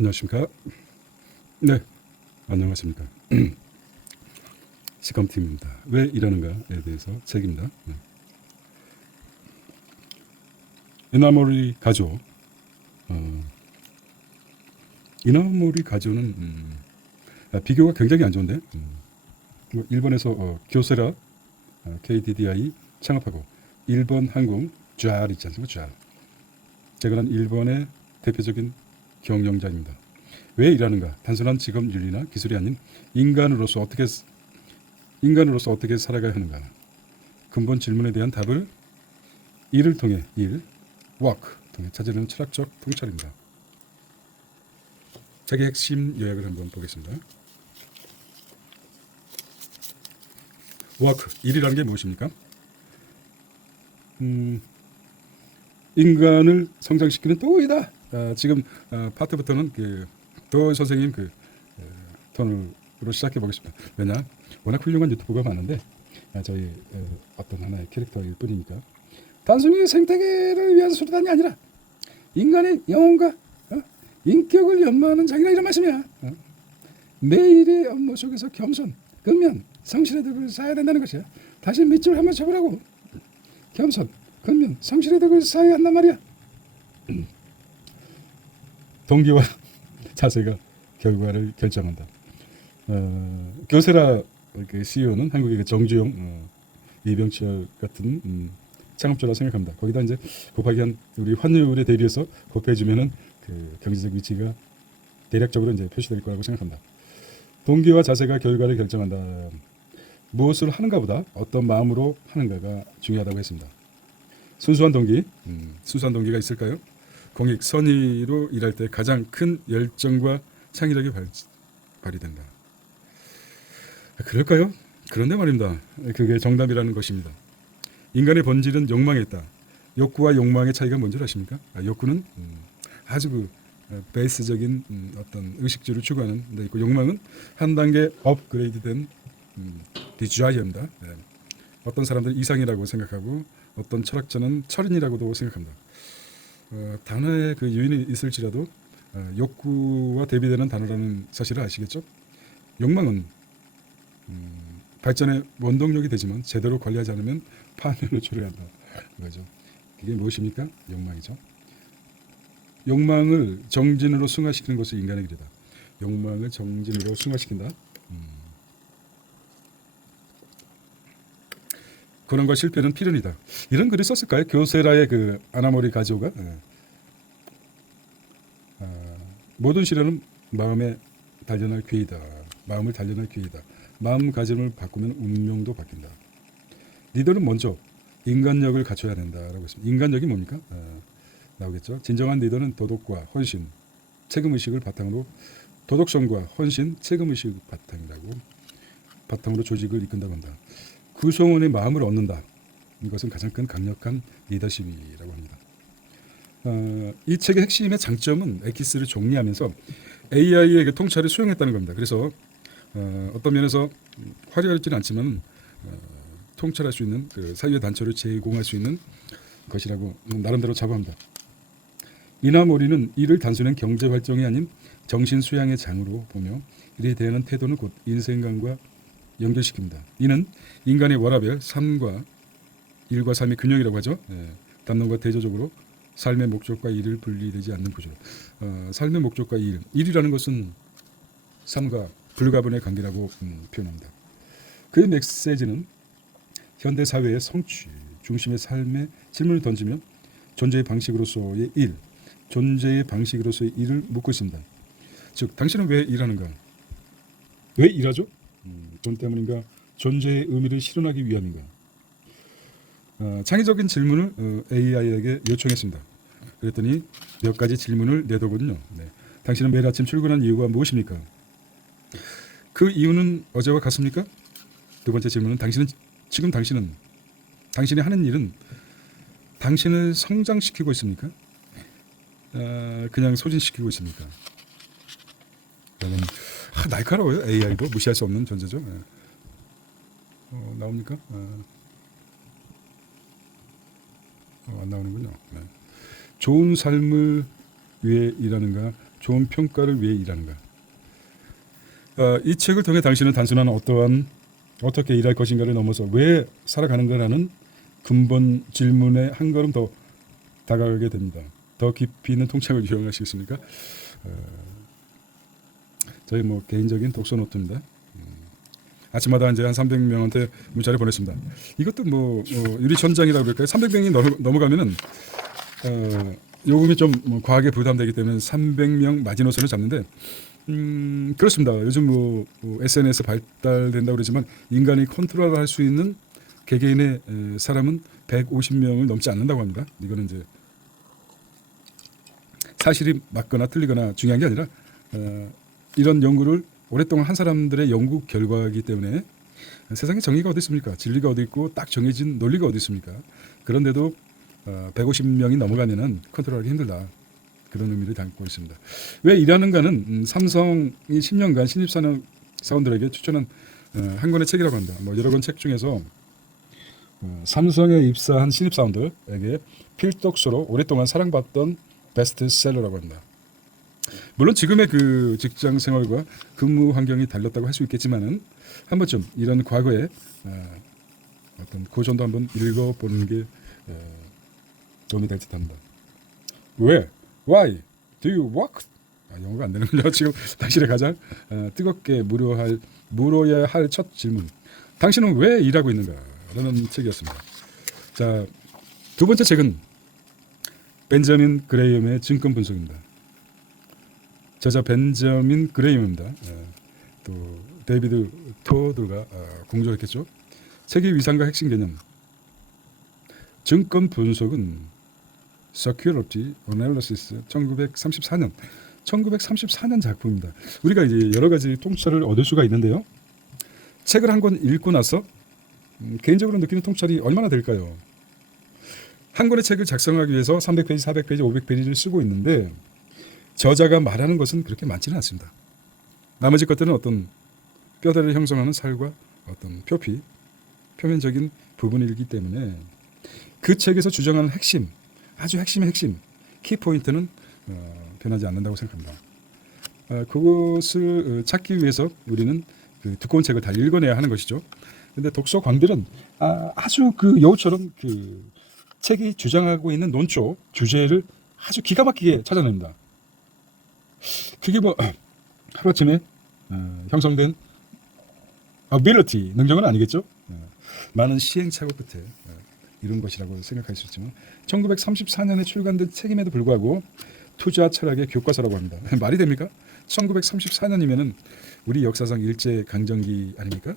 안녕하십니까? 네, 안녕하십니까? 시컴팀입니다. 왜 이러는가에 대해서 책입니다. 네. 이나모리 가조, 이나모리 가조는 비교가 굉장히 안 좋은데, 일본에서 교세라 KDDI 창업하고 일본 항공 쥐알 있지 않습니까? 쥐알. 제가는 일본의 대표적인 경영자입니다. 왜 일하는가? 단순한 직업 윤리나 기술이 아닌 인간으로서 어떻게 살아가야 하는가? 근본 질문에 대한 답을 일을 통해 work 통해 찾으려는 철학적 통찰입니다. 책의 핵심 요약을 한번 보겠습니다. work, 일이라는 게 무엇입니까? 인간을 성장시키는 도이다. 지금 파트부터는 도 선생님 톤으로 시작해 보겠습니다. 왜냐? 워낙 훌륭한 유튜브가 많은데 저희 어떤 하나의 캐릭터일 뿐이니까 단순히 생태계를 위한 수단이 아니라 인간의 영혼과 인격을 연마하는 자기라 이런 말씀이야. 매일의 업무 속에서 겸손, 근면, 성실의 덕을 쌓아야 된다는 것이야. 다시 밑줄 한번 쳐보라고. 겸손, 근면, 성실의 덕을 쌓아야 한단 말이야. 동기와 자세가 결과를 결정한다. 교세라 CEO는 한국의 정주영, 이병철 같은 창업주라 생각합니다. 거기다 이제 곱하기 한 우리 환율에 대비해서 곱해주면은 경제적 위치가 대략적으로 이제 표시될 거라고 생각합니다. 동기와 자세가 결과를 결정한다. 무엇을 하는가보다 어떤 마음으로 하는가가 중요하다고 했습니다. 순수한 동기가 있을까요? 공익, 선의로 일할 때 가장 큰 열정과 창의력이 발휘된다. 그럴까요? 그런데 말입니다. 그게 정답이라는 것입니다. 인간의 본질은 욕망에 있다. 욕구와 욕망의 차이가 뭔지 아십니까? 욕구는 아주 베이스적인 어떤 의식주를 추구하는 데 있고, 욕망은 한 단계 업그레이드된 디자이어입니다. 어떤 사람들은 이상이라고 생각하고 어떤 철학자는 철인이라고도 생각합니다. 단어의 유인이 있을지라도 욕구와 대비되는 단어라는 사실을 아시겠죠? 욕망은 발전의 원동력이 되지만 제대로 관리하지 않으면 파멸로 초래한다. 그거죠. 그게 무엇입니까? 욕망이죠. 욕망을 정진으로 승화시키는 것이 인간의 길이다. 욕망을 정진으로 승화시킨다. 고난과 실패는 필연이다. 이런 글을 썼을까요? 교세라의 아나모리 가조가 모든 시련은 마음을 단련할 기회이다. 마음가짐을 바꾸면 운명도 바뀐다. 리더는 먼저 인간력을 갖춰야 된다라고 했습니다. 인간력이 뭡니까? 나오겠죠. 진정한 리더는 도덕과 헌신, 책임의식을 바탕으로 도덕성과 헌신, 책임의식 바탕으로 조직을 이끈다고 한다. 구성원의 마음을 얻는다. 이것은 가장 큰 강력한 리더십이라고 합니다. 이 책의 핵심의 장점은 엑기스를 정리하면서 AI의 통찰을 수용했다는 겁니다. 그래서 어떤 면에서 화려하지는 않지만 통찰할 수 있는 사유의 단초를 제공할 수 있는 것이라고 나름대로 자부합니다. 이나모리는 이를 단순한 경제활동이 아닌 정신수양의 장으로 보며 이에 대한 태도는 곧 인생관과 연결시킵니다. 이는 인간의 워라밸, 일과 삶의 균형이라고 하죠. 담론과 대조적으로 삶의 목적과 일을 분리되지 않는 구조로. 삶의 목적과 일이라는 것은 삶과 불가분의 관계라고 표현합니다. 그의 메시지는 현대 사회의 성취 중심의 삶에 질문을 던지며 존재의 방식으로서의 일을 묻고 있습니다. 즉, 당신은 왜 일하는가? 왜 일하죠? 돈 때문인가? 존재의 의미를 실현하기 위함인가? 창의적인 질문을 AI에게 요청했습니다. 그랬더니 몇 가지 질문을 내더군요. 당신은 매일 아침 출근한 이유가 무엇입니까? 그 이유는 어제와 같습니까? 두 번째 질문은 당신이 하는 일은 당신을 성장시키고 있습니까? 그냥 소진시키고 있습니까? 날카로워요. AI도 무시할 수 없는 존재죠. 나옵니까? 안 나오는군요. 좋은 삶을 위해 일하는가, 좋은 평가를 위해 일하는가. 이 책을 통해 당신은 단순한 어떻게 일할 것인가를 넘어서 왜 살아가는가라는 근본 질문에 한 걸음 더 다가가게 됩니다. 더 깊이 있는 통찰을 이용하시겠습니까? 저희 뭐 개인적인 독서 노트입니다. 아침마다 이제 한 300명한테 문자를 보냈습니다. 이것도 뭐 유리천장이라고 그럴까요? 300명이 넘어가면은 요금이 좀뭐 과하게 부담되기 때문에 300명 마지노선을 잡는데 그렇습니다. 요즘 뭐 SNS 발달된다고 그러지만 인간이 컨트롤할 수 있는 개개인의 사람은 150명을 넘지 않는다고 합니다. 이거는 이제 사실이 맞거나 틀리거나 중요한 게 아니라 이런 연구를 오랫동안 한 사람들의 연구 결과이기 때문에 세상에 정의가 어디 있습니까? 진리가 어디 있고 딱 정해진 논리가 어디 있습니까? 그런데도 150명이 넘어가면은 컨트롤하기 힘들다. 그런 의미를 담고 있습니다. 왜 일하는가는 삼성이 10년간 신입사원들에게 추천한 한 권의 책이라고 합니다. 뭐 여러 권 책 중에서 삼성에 입사한 신입사원들에게 필독서로 오랫동안 사랑받던 베스트셀러라고 합니다. 물론 지금의 그 직장 생활과 근무 환경이 달랐다고 할 수 있겠지만은 한 번쯤 이런 과거의 어떤 고전도 한번 읽어보는 게 도움이 될 듯합니다. 왜? Why do you work? 영어가 안 되는군요. 지금 당신의 가장 뜨겁게 물어야 할 첫 질문. 당신은 왜 일하고 있는가? 라는 책이었습니다. 자, 두 번째 책은 벤저민 그레이엄의 증권 분석입니다. 저자 벤저민 그레이엄입니다. 또 데이비드 토들과 공조했겠죠. 책의 위상과 핵심 개념. 증권 분석은 Security Analysis 1934년 작품입니다. 우리가 이제 여러 가지 통찰을 얻을 수가 있는데요. 책을 한 권 읽고 나서 개인적으로 느끼는 통찰이 얼마나 될까요? 한 권의 책을 작성하기 위해서 300페이지, 400페이지, 500페이지를 쓰고 있는데 저자가 말하는 것은 그렇게 많지는 않습니다. 나머지 것들은 어떤 뼈대를 형성하는 살과 어떤 표면적인 부분이기 때문에 그 책에서 주장하는 핵심, 아주 핵심의 핵심, 키포인트는 변하지 않는다고 생각합니다. 그것을 찾기 위해서 우리는 그 두꺼운 책을 다 읽어내야 하는 것이죠. 그런데 독서 광들은 아주 그 여우처럼 그 책이 주장하고 있는 논조, 주제를 아주 기가 막히게 찾아냅니다. 그게 뭐 하루아침에 형성된 ability, 능력은 아니겠죠. 많은 시행착오 끝에 이룬 것이라고 생각할 수 있지만 1934년에 출간된 책임에도 불구하고 투자 철학의 교과서라고 합니다. 말이 됩니까? 1934년이면은 우리 역사상 일제 강점기 아닙니까?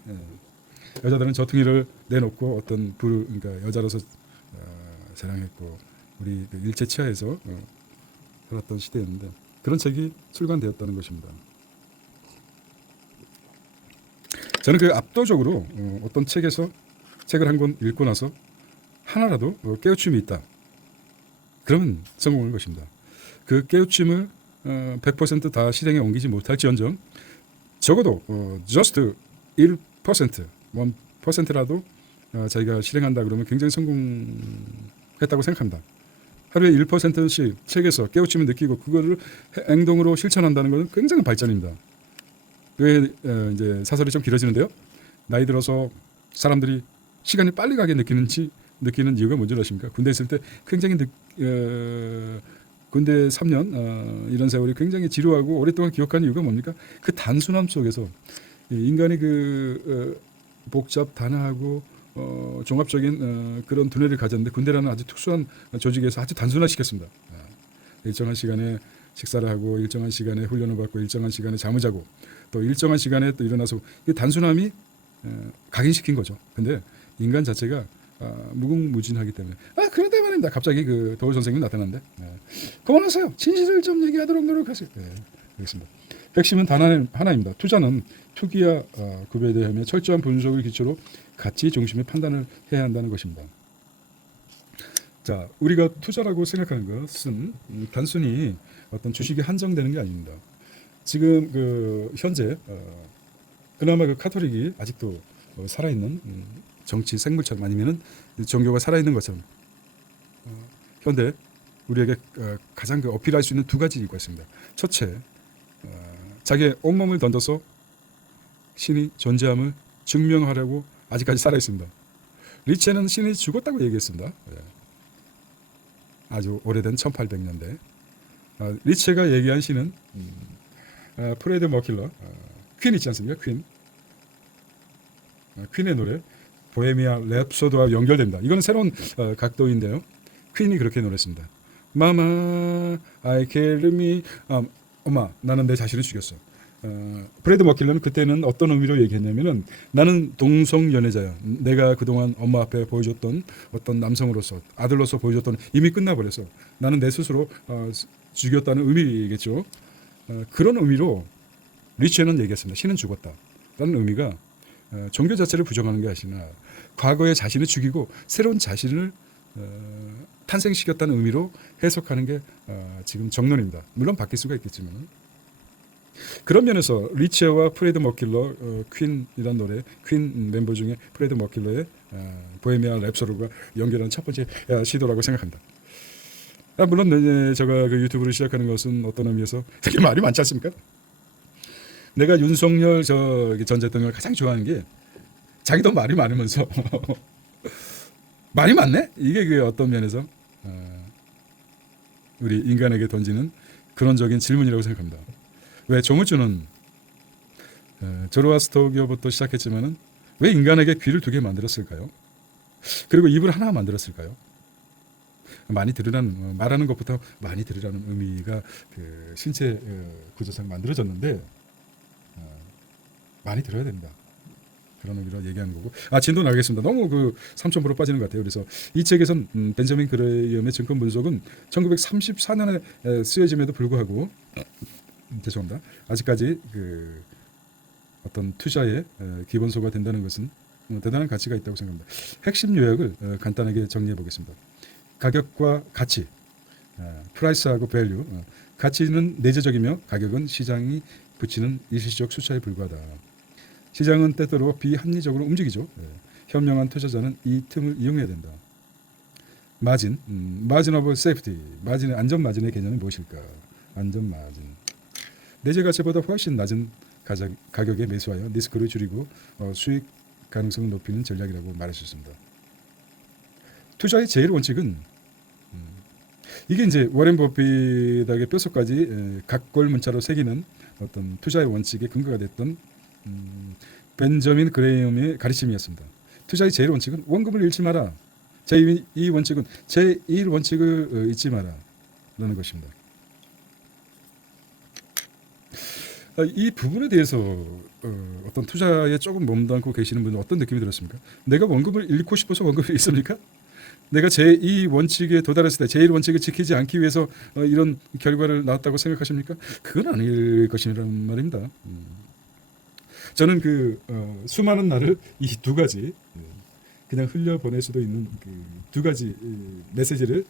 여자들은 저퉁이를 내놓고 어떤 그러니까 여자로서 자랑했고 우리 일제 치하에서 살았던 시대였는데 그런 책이 출간되었다는 것입니다. 저는 그 압도적으로 어떤 책을 한 권 읽고 나서 하나라도 깨우침이 있다. 그러면 성공한 것입니다. 그 깨우침을 100% 실행에 옮기지 못할지언정 적어도 just 1%, 1%라도 자기가 실행한다 그러면 굉장히 성공했다고 생각합니다. 하루에 1%씩 책에서 깨우침을 느끼고 그거를 행동으로 실천한다는 것은 굉장히 발전입니다. 왜 이제 사설이 좀 길어지는데요. 나이 들어서 사람들이 시간이 빨리 가게 느끼는 이유가 뭔지 아십니까? 군대 있을 때 굉장히 군대 3년 이런 세월이 굉장히 지루하고 오랫동안 기억하는 이유가 뭡니까? 그 단순함 속에서 인간이 그 복잡 단아하고 종합적인 그런 두뇌를 가졌는데 군대라는 아주 특수한 조직에서 아주 단순화시켰습니다. 일정한 시간에 식사를 하고 일정한 시간에 훈련을 받고 일정한 시간에 잠을 자고 또 일정한 시간에 또 일어나서 그 단순함이 각인시킨 거죠. 근데 인간 자체가 무궁무진하기 때문에 그런데 말입니다. 갑자기 그 도울 선생님이 나타났는데 그만하세요. 진실을 좀 얘기하도록 노력하세요. 알겠습니다. 핵심은 단 하나입니다. 투자는 투기와 구별되며 철저한 분석을 기초로 가치 중심의 판단을 해야 한다는 것입니다. 자, 우리가 투자라고 생각하는 것은 단순히 어떤 주식이 한정되는 게 아닙니다. 지금 그 현재 그나마 그 카톨릭이 아직도 살아있는 정치 생물처럼 아니면은 종교가 살아있는 것처럼 현대 우리에게 가장 어필할 수 있는 두 가지 이유가 있습니다. 첫째, 자기의 온몸을 던져서 신이 존재함을 증명하려고 아직까지 살아 있습니다. 리체는 신이 죽었다고 얘기했습니다. 아주 오래된 1800년대 리체가 얘기한 신은 프레드 머킬러 퀸 있지 않습니까? 퀸의 노래 보헤미아 랩소드와 연결됩니다. 이거는 새로운 각도인데요. 퀸이 그렇게 노래했습니다. 마마 I kill me 엄마 나는 내 자신을 죽였어. 프레드 머킬러는 그때는 어떤 의미로 얘기했냐면은 나는 동성 연애자야. 내가 그동안 엄마 앞에 보여줬던 어떤 남성으로서 아들로서 보여줬던 이미 끝나버려서 나는 내 스스로 죽였다는 의미겠죠. 그런 의미로 리체는 얘기했습니다. 신은 죽었다. 라는 의미가 종교 자체를 부정하는 게 아니라 과거의 자신을 죽이고 새로운 자신을 탄생시켰다는 의미로 해석하는 게 지금 정론입니다. 물론 바뀔 수가 있겠지만 그런 면에서 리체와 프레드 머킬러 퀸이라는 노래 퀸 멤버 중에 프레드 머킬러의 보헤미안 랩소드가 연결하는 첫 번째 시도라고 생각합니다. 물론 제가 그 유튜브를 시작하는 것은 어떤 의미에서 되게 말이 많지 않습니까? 내가 윤석열 전 대통령을 가장 좋아하는 게 자기도 말이 많으면서 말이 많네? 이게 그 어떤 면에서 우리 인간에게 던지는 근원적인 질문이라고 생각합니다. 왜 조물주는 조로아스터교부터 시작했지만은 왜 인간에게 귀를 2개 만들었을까요? 그리고 입을 하나 만들었을까요? 많이 들으라는 말하는 것부터 많이 들으라는 의미가 그 신체 구조상 만들어졌는데 많이 들어야 됩니다. 그런 의미로 얘기하는 거고. 진도 나가겠습니다. 너무 그 3,000% 빠지는 것 같아요. 그래서 이 책에선 벤저민 그레이엄의 증권 분석은 1934년에 쓰여짐에도 불구하고 죄송합니다. 아직까지 그 어떤 투자의 기본소가 된다는 것은 대단한 가치가 있다고 생각합니다. 핵심 요약을 간단하게 정리해 보겠습니다. 가격과 가치, 프라이스하고 밸류. 가치는 내재적이며 가격은 시장이 붙이는 일시적 숫자에 불과하다. 시장은 때때로 비합리적으로 움직이죠. 현명한 투자자는 이 틈을 이용해야 된다. 마진, 마진 오브 세이프티, 마진의 안전 마진의 개념이 무엇일까? 안전 마진. 내재 가치보다 훨씬 낮은 가격에 매수하여 리스크를 줄이고 수익 가능성을 높이는 전략이라고 말할 수 있습니다. 투자의 제일 원칙은 이게 이제 워렌 버핏에게 뼛속까지 각골 문자로 새기는 어떤 투자의 원칙의 근거가 됐던 벤저민 그레이엄의 가르침이었습니다. 투자의 제일 원칙은 원금을 잃지 마라. 제2 원칙은 제1 원칙을 잊지 마라. 라는 것입니다. 이 부분에 대해서 어떤 투자에 조금 몸담고 계시는 분은 어떤 느낌이 들었습니까? 내가 원금을 잃고 싶어서 원금을 잃습니까? 내가 제2 원칙에 도달했을 때 제1 원칙을 지키지 않기 위해서 이런 결과를 낳았다고 생각하십니까? 그건 아닐 것이란 말입니다. 저는 그 수많은 날을 이 2가지 그냥 흘려보낼 수도 있는 그 2가지 메시지를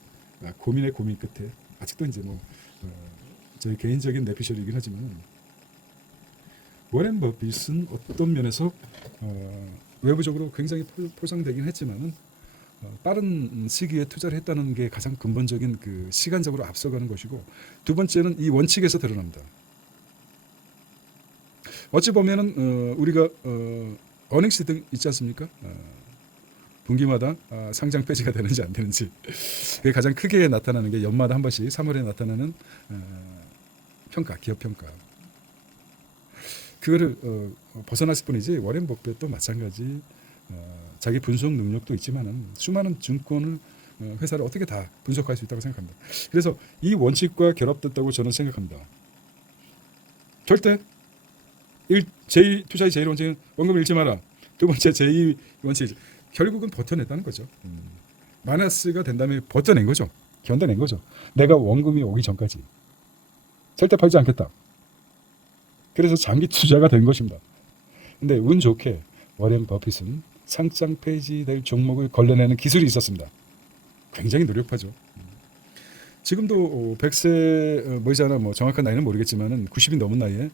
고민의 고민 끝에 아직도 이제 뭐 저희 개인적인 내피셜이긴 하지만 워렌 버핏은 어떤 면에서 외부적으로 굉장히 포장되긴 했지만은 빠른 시기에 투자를 했다는 게 가장 근본적인 그 시간적으로 앞서가는 것이고 두 번째는 이 원칙에서 드러납니다. 어찌 보면은 우리가 어닝스 등 있지 않습니까? 분기마다 상장 폐지가 되는지 안 되는지 그게 가장 크게 나타나는 게 연마다 한 번씩 3월에 나타나는 평가, 기업 평가. 그거를 벗어났을 뿐이지 워렌 버핏도 마찬가지 자기 분석 능력도 있지만은 수많은 증권을 회사를 어떻게 다 분석할 수 있다고 생각합니다. 그래서 이 원칙과 결합됐다고 저는 생각합니다. 절대 투자의 제1 원칙은 원금을 잃지 마라. 두 번째 제2 원칙 결국은 버텨냈다는 거죠. 마이너스가 된 다음에 버텨낸 거죠. 견뎌낸 거죠. 내가 원금이 오기 전까지 절대 팔지 않겠다. 그래서 장기 투자가 된 것입니다. 근데 운 좋게 워렌 버핏은 상장 폐지될 종목을 걸러내는 기술이 있었습니다. 굉장히 노력하죠. 지금도 100세 멀지 않아 정확한 나이는 모르겠지만은 90이 넘은 나이에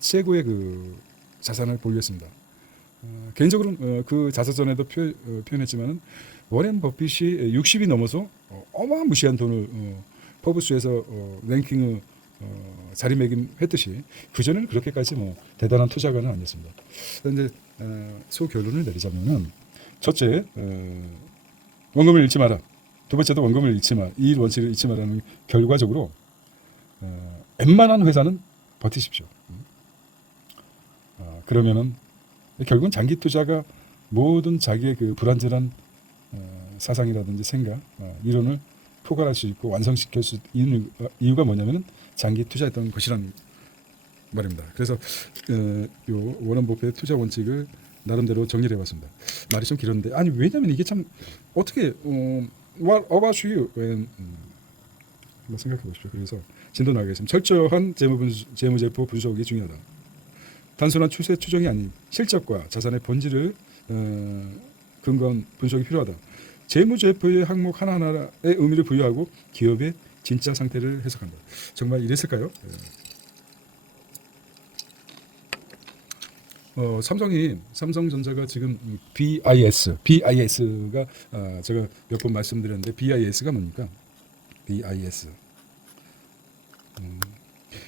최고의 그 자산을 보유했습니다. 개인적으로는 그 자서전에도 표현했지만은 워렌 버핏이 60이 넘어서 어마무시한 돈을 포브스에서 랭킹을 자리매김했듯이 그 전에는 그렇게까지 뭐 대단한 투자가는 아니었습니다. 그런데 소 결론을 내리자면은 첫째 원금을 잃지 마라. 두 번째도 원금을 잃지 마. 이 원칙을 잃지 마라는 결과적으로 웬만한 회사는 버티십시오. 그러면은 결국은 장기 투자가 모든 자기의 그 불완전한 사상이라든지 생각, 이론을 포괄할 수 있고 완성시킬 수 있는 이유가 뭐냐면은 장기 투자했던 것이란 말입니다. 그래서 요 워런 버핏의 투자 원칙을 나름대로 정리를 해봤습니다. 말이 좀 길었는데 아니 왜냐면 이게 참 어떻게 what about you? 한번 생각해 보십시오. 그래서 진도 나가겠습니다. 철저한 재무제표 분석이 중요하다. 단순한 추세 추정이 아닌 실적과 자산의 본질을 근거한 분석이 필요하다. 재무제표의 항목 하나하나에 의미를 부여하고 기업의 진짜 상태를 해석한다. 정말 이랬을까요? 삼성전자가 지금 BIS가 제가 몇 번 말씀드렸는데 BIS가 뭡니까? BIS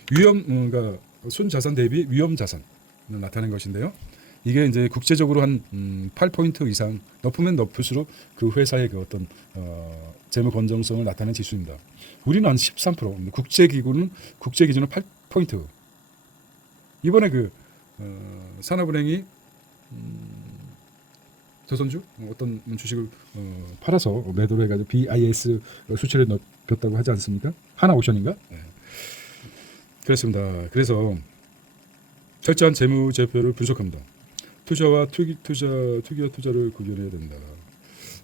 그러니까 순자산 대비 위험자산을 나타낸 것인데요. 이게 이제 국제적으로 한 8포인트 이상 높으면 높을수록 그 회사의 그 어떤 재무 건전성을 나타내는 지수입니다. 우리는 한 13%, 국제 기준은 8포인트. 이번에 그 산업은행이 조선주 어떤 주식을 팔아서 매도를 해가지고 BIS 수치를 높였다고 하지 않습니까? 하나오션인가? 네. 그렇습니다. 그래서 철저한 재무제표를 분석합니다. 투자와 투기와 투자를 구별해야 된다.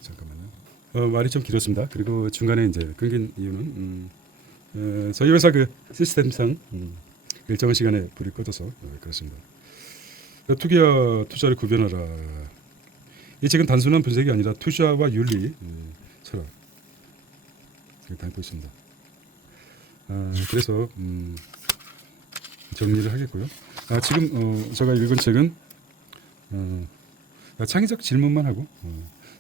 잠깐만요. 말이 좀 길었습니다. 그리고 중간에 이제 끊긴 이유는 저희 회사 그 시스템상 일정한 시간에 불이 꺼져서 그렇습니다. 투기와 투자를 구별하라. 이 책은 단순한 분석이 아니라 투자와 윤리, 철학 담고 있습니다. 그래서 정리를 하겠고요. 지금 제가 읽은 책은 창의적 질문만 하고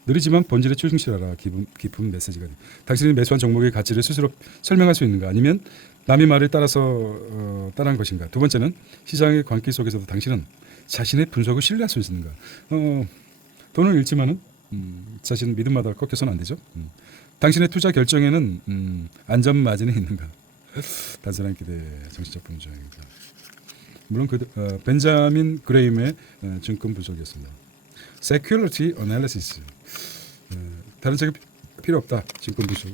느리지만 본질에 충실하라. 깊은 메시지가 돼. 당신이 매수한 종목의 가치를 스스로 설명할 수 있는가? 아니면 남의 말을 따라서 따라한 것인가? 두 번째는 시장의 광기 속에서도 당신은 자신의 분석을 신뢰할 수 있는가? 돈을 잃지만은 자신은 믿음마다 꺾여서는 안 되죠. 당신의 투자 결정에는 안전 마진이 있는가? 단순한 기대, 정치적 분석입니다. 물론 벤자민 그레임의 증권 분석이었습니다. Security Analysis. 다른 책이 필요 없다. 증권 분석.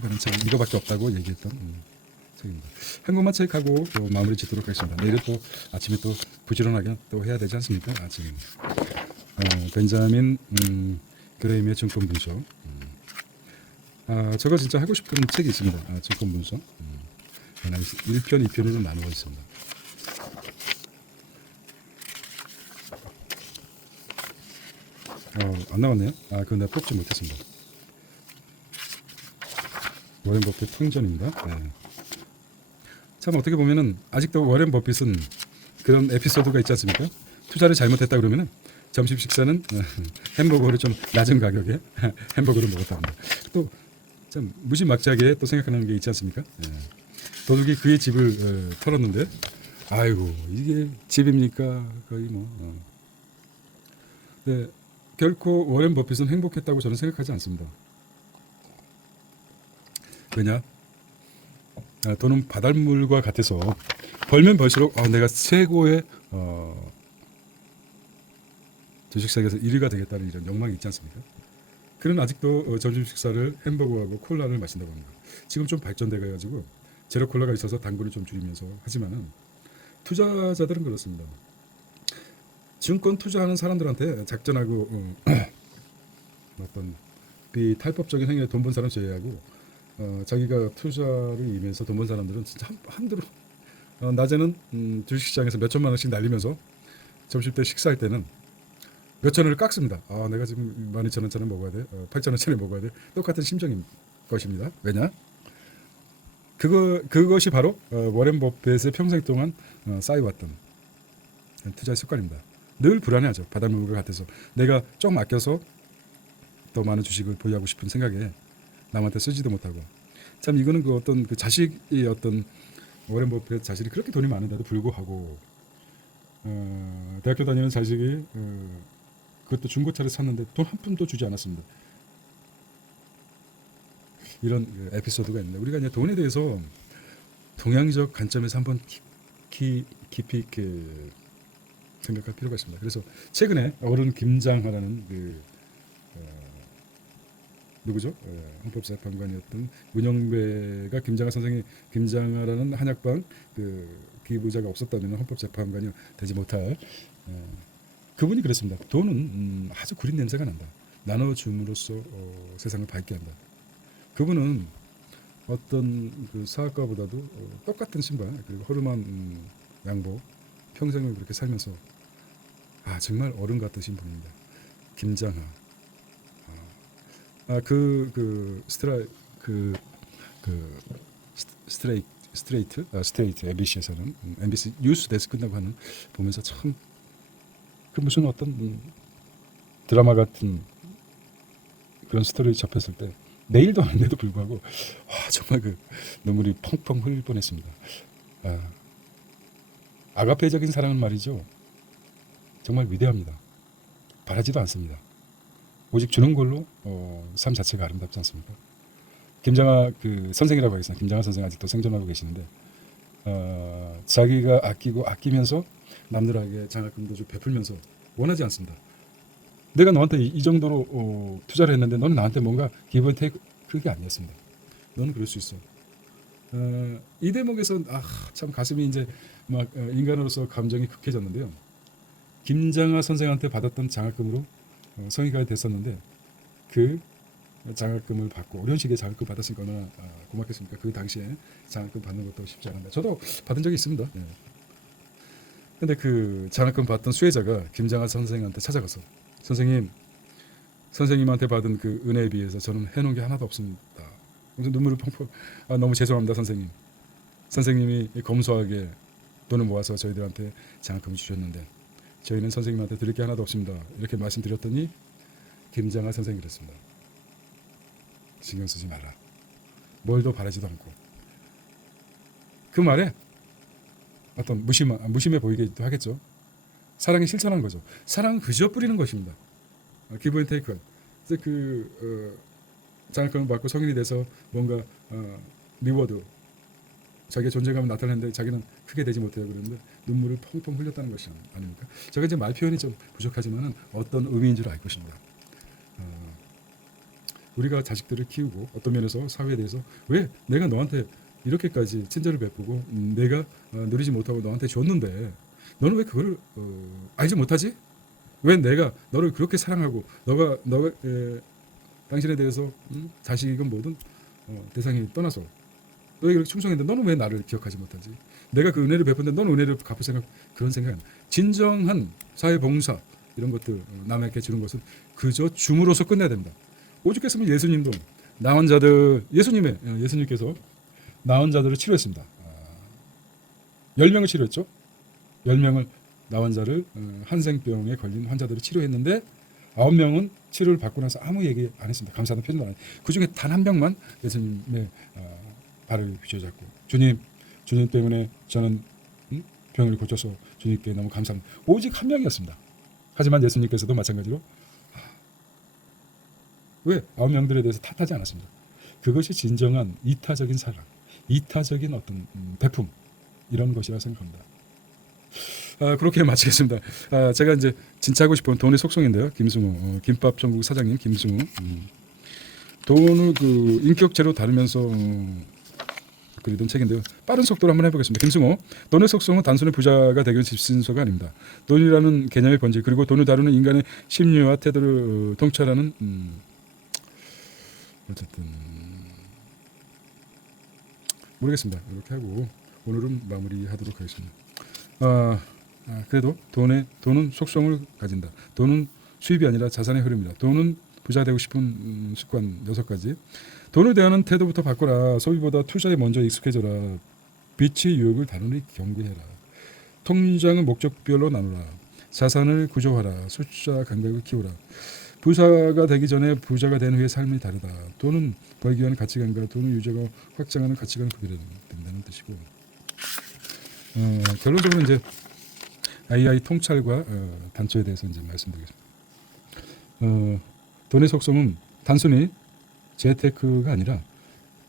다른 책은 이거밖에 없다고 얘기했던 책입니다. 한국만 책하고 또 마무리 짓도록 하겠습니다. 내일 또 아침에 또 부지런하게 또 해야 되지 않습니까? 아침. 벤자민 그레임의 증권 분석. 저거 진짜 하고 싶은 책이 있습니다. 증권 분석. 1편, 2편으로 나누어 있습니다. 안 나왔네요. 그건 내가 뽑지 못했습니다. 워렌 버핏 통전입니다. 네. 참 어떻게 보면은 아직도 워렌 버핏은 그런 에피소드가 있지 않습니까? 투자를 잘못했다 그러면은 점심 식사는 햄버거를 좀 낮은 가격에 햄버거를 먹었답니다. 또 참 무지막지하게 또 생각하는 게 있지 않습니까? 네. 도둑이 그의 집을 털었는데, 아이고 이게 집입니까? 거의 뭐. 네, 결코 워렌 버핏은 행복했다고 저는 생각하지 않습니다. 왜냐? 돈은 바닷물과 같아서 벌면 벌수록 내가 최고의 주식세계에서 1위가 되겠다는 이런 욕망이 있지 않습니까? 그는 아직도 점심 식사를 햄버거하고 콜라를 마신다고 합니다. 지금 좀 발전돼 가지고 제로 콜라가 있어서 당분을 좀 줄이면서 하지만은 투자자들은 그렇습니다. 증권 투자하는 사람들한테 작전하고 어떤 비탈법적인 행위에 돈 번 사람 제외하고 자기가 투자를 임해서 돈 번 사람들은 진짜 한대로 낮에는 주식시장에서 몇 천만 원씩 날리면서 점심 때 식사할 때는 몇 천 원을 깎습니다. 내가 지금 12,000원짜리 먹어야 돼, 8,000원짜리 먹어야 돼. 똑같은 심정인 것입니다. 왜냐? 그것이 바로 워렌 버핏의 평생 동안 쌓여왔던 투자의 습관입니다. 늘 불안해하죠. 바닷물과 같아서 내가 좀 아껴서 더 많은 주식을 보유하고 싶은 생각에 남한테 쓰지도 못하고 참 이거는 그 어떤 그 자식이 어떤 워렌 버핏 자식이 그렇게 돈이 많은데도 불구하고 대학교 다니는 자식이 그것도 중고차를 샀는데 돈 한 푼도 주지 않았습니다. 이런 그 에피소드가 있는데 우리가 이제 돈에 대해서 동양적 관점에서 한번 깊이 있게 생각할 필요가 있습니다. 그래서 최근에 어른 김장하라는 그 누구죠? 헌법재판관이었던 문영배가 김장하 선생이 김장하라는 한약방 그 기부자가 없었다면 헌법재판관이 되지 못할 그분이 그랬습니다. 돈은 아주 구린 냄새가 난다. 나눠줌으로써 세상을 밝게 한다. 그분은 어떤 그 사학과보다도 똑같은 신발 그리고 허름한 양복 평생을 그렇게 살면서 정말 어른 같으신 분입니다. 김장하. 스트레이트 MBC에서는 MBC 뉴스 데스 끝나고 하는 보면서 참 그 무슨 어떤 드라마 같은 그런 스토리 접했을 때 내일도 아닌데도 불구하고 정말 그 눈물이 펑펑 흘릴 뻔했습니다. 아가페적인 사랑은 말이죠. 정말 위대합니다. 바라지도 않습니다. 오직 주는 걸로 삶 자체가 아름답지 않습니까? 김장하 그 선생이라고 하겠습니다. 김장하 선생 아직도 생존하고 계시는데 자기가 아끼면서 남들에게 장학금도 좀 베풀면서 원하지 않습니다. 내가 너한테 이 정도로 투자를 했는데 너는 나한테 뭔가 기브 앤 테이크 그게 아니었습니다. 너는 그럴 수 있어. 이 대목에서 참 가슴이 이제 막 인간으로서 감정이 극해졌는데요. 김장하 선생한테 받았던 장학금으로 성의가 됐었는데 그 장학금을 받고 어려운 시기에 장학금 받았으니까 얼마나 고맙겠습니까? 그 당시에 장학금 받는 것도 쉽지 않은데 저도 받은 적이 있습니다. 근데 그 장학금 받던 수혜자가 김장하 선생한테 찾아가서 선생님한테 받은 그 은혜에 비해서 저는 해놓은 게 하나도 없습니다. 그래서 눈물을 펑펑 너무 죄송합니다 선생님. 선생님이 검소하게 돈을 모아서 저희들한테 장학금을 주셨는데 저희는 선생님한테 드릴 게 하나도 없습니다. 이렇게 말씀드렸더니 김장하 선생이 그랬습니다. 신경 쓰지 마라. 뭘도 바라지도 않고. 그 말에 어떤 무심해 보이기도 하겠죠. 사랑이 실천한 거죠. 사랑은 그저 뿌리는 것입니다. 기브 앤 테이크. 그래서 장학금을 받고 성인이 돼서 뭔가 리워드 자기의 존재감을 나타내는데 자기는 크게 되지 못해요. 그런데 눈물을 펑펑 흘렸다는 것이 아닙니까? 제가 이제 말 표현이 좀 부족하지만은 어떤 의미인 줄 알 것입니다. 우리가 자식들을 키우고 어떤 면에서 사회에 대해서 왜 내가 너한테 이렇게까지 친절을 베푸고 내가 누리지 못하고 너한테 줬는데 너는 왜 그거를 알지 못하지? 왜 내가 너를 그렇게 사랑하고 너가 당신에 대해서 자식이건 뭐든 대상이 떠나서 너에게 그렇게 충성했는데 너는 왜 나를 기억하지 못하지? 내가 그 은혜를 베푼데 너는 은혜를 갚을 생각 그런 생각 진정한 사회봉사 이런 것들 남에게 주는 것은 그저 줌으로써 끝내야 됩니다. 오죽했으면 예수님도 나은 자들 예수님께서 나은 자들을 치료했습니다. 10명을 치료했죠. 10명을 나은 자를 한생병에 걸린 환자들을 치료했는데 9명은 치료를 받고 나서 아무 얘기 안 했습니다. 감사하는 표현도 안 했어요. 그중에 단 한 명만 예수님의 발을 휘저잡고 주님 때문에 저는 병을 고쳐서 주님께 너무 감사합니다. 오직 한 명이었습니다. 하지만 예수님께서도 마찬가지로 왜 9명들에 대해서 탓하지 않았습니다. 그것이 진정한 이타적인 사랑, 이타적인 어떤 배품 이런 것이라 생각합니다. 그렇게 마치겠습니다. 제가 이제 진짜 하고 싶은 돈의 속성인데요. 김승우 김밥 전국 사장님 김승우 돈을 그 인격체로 다루면서 그리던 책인데요. 빠른 속도로 한번 해보겠습니다. 김승호 돈의 속성은 단순히 부자가 되기 위한 집신서가 아닙니다. 돈이라는 개념의 본질 그리고 돈을 다루는 인간의 심리와 태도를 통찰하는 어쨌든 모르겠습니다. 이렇게 하고 오늘은 마무리하도록 하겠습니다. 그래도 돈은 속성을 가진다. 돈은 수입이 아니라 자산의 흐름이다. 돈은 부자 되고 싶은 습관 6가지. 돈을 대하는 태도부터 바꿔라. 소비보다 투자에 먼저 익숙해져라. 빛의 유혹을 다루니 경계해라. 통장은 목적별로 나누라. 자산을 구조하라. 숫자 감각을 키우라. 부자가 되기 전에 부자가 된 후의 삶이 다르다. 돈은 벌기 위한 가치관과 돈을 유지하고 확장하는 가치관을 구별된다는 뜻이고, 결론적으로 이제 AI 통찰과 단초에 대해서 이제 말씀드리겠습니다. 돈의 속성은 단순히 재테크가 아니라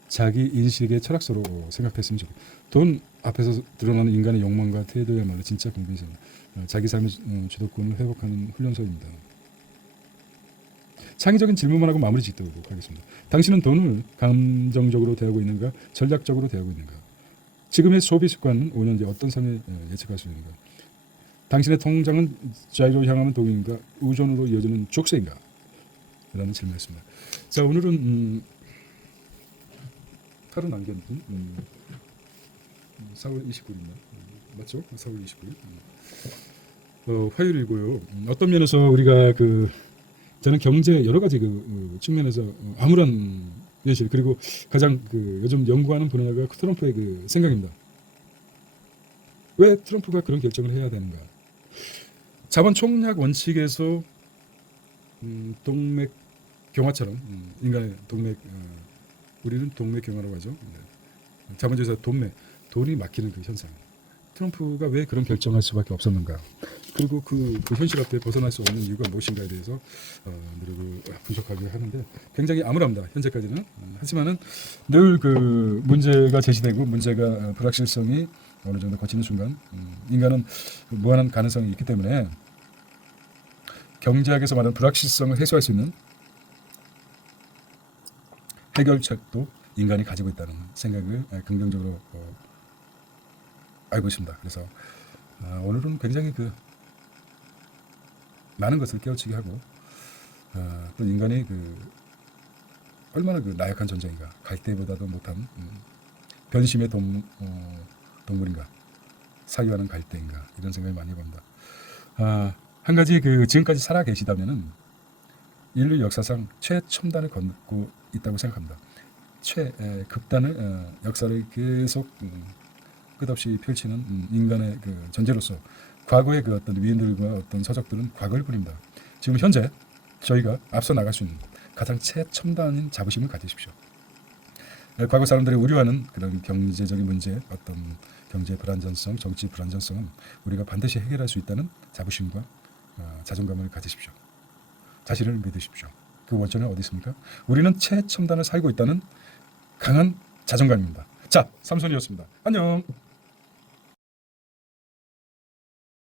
자기 인식의 철학서로 생각했으면 좋겠다. 돈 앞에서 드러나는 인간의 욕망과 태도야말로 진짜 공부이죠. 자기 삶의 주도권을 회복하는 훈련소입니다. 창의적인 질문만 하고 마무리 짓도록 하겠습니다. 당신은 돈을 감정적으로 대하고 있는가, 전략적으로 대하고 있는가? 지금의 소비 습관은 5년 뒤 어떤 삶을 예측할 수 있는가? 당신의 통장은 좌우로 향하는 동인가, 우존으로 이어지는 족쇄인가? 라는 질문이었습니다. 자, 오늘은 8월 안견 4월 29일입니다. 맞죠? 4월 29일. 화요일이고요. 어떤 면에서 우리가 저는 경제 여러 가지 측면에서 아무런 예시 그리고 가장 요즘 연구하는 분야가 트럼프의 생각입니다. 왜 트럼프가 그런 결정을 해야 되는가? 자본 총약 원칙에서 동맥 경화처럼 인간의 동맥 우리는 동맥 경화라고 하죠. 자본주의에서 돈이 막히는 그 현상. 트럼프가 왜 그런 결정할 수밖에 없었는가? 그리고 그 현실 앞에 벗어날 수 없는 이유가 무엇인가에 대해서 노력을 분석하게 하는데 굉장히 암울합니다. 현재까지는. 하지만은 늘 문제가 제시되고 문제가 불확실성이 어느 정도 거치는 순간 인간은 무한한 가능성이 있기 때문에 경제학에서 말하는 불확실성을 해소할 수 있는 해결책도 인간이 가지고 있다는 생각을 긍정적으로 알고 있습니다. 그래서 오늘은 굉장히 많은 것을 깨우치게 하고 또 인간이 얼마나 나약한 존재인가, 갈대보다도 못한 변심의 동물인가, 사유하는 갈대인가 이런 생각을 많이 해봅니다. 한 가지 지금까지 살아 계시다면은 인류 역사상 최첨단을 걷고 있다고 생각합니다. 최극단을 역사를 계속 끝없이 펼치는 인간의 존재로서 과거의 어떤 위인들과 어떤 서적들은 과거일 뿐입니다. 지금 현재 저희가 앞서 나갈 수 있는 가장 최첨단인 자부심을 가지십시오. 과거 사람들이 우려하는 그런 경제적인 문제, 어떤 경제 불안전성, 정치 불안전성은 우리가 반드시 해결할 수 있다는 자부심과 자존감을 가지십시오. 자신을 믿으십시오. 그 원천은 어디 있습니까? 우리는 최첨단을 살고 있다는 강한 자존감입니다. 자, 삼손이었습니다. 안녕.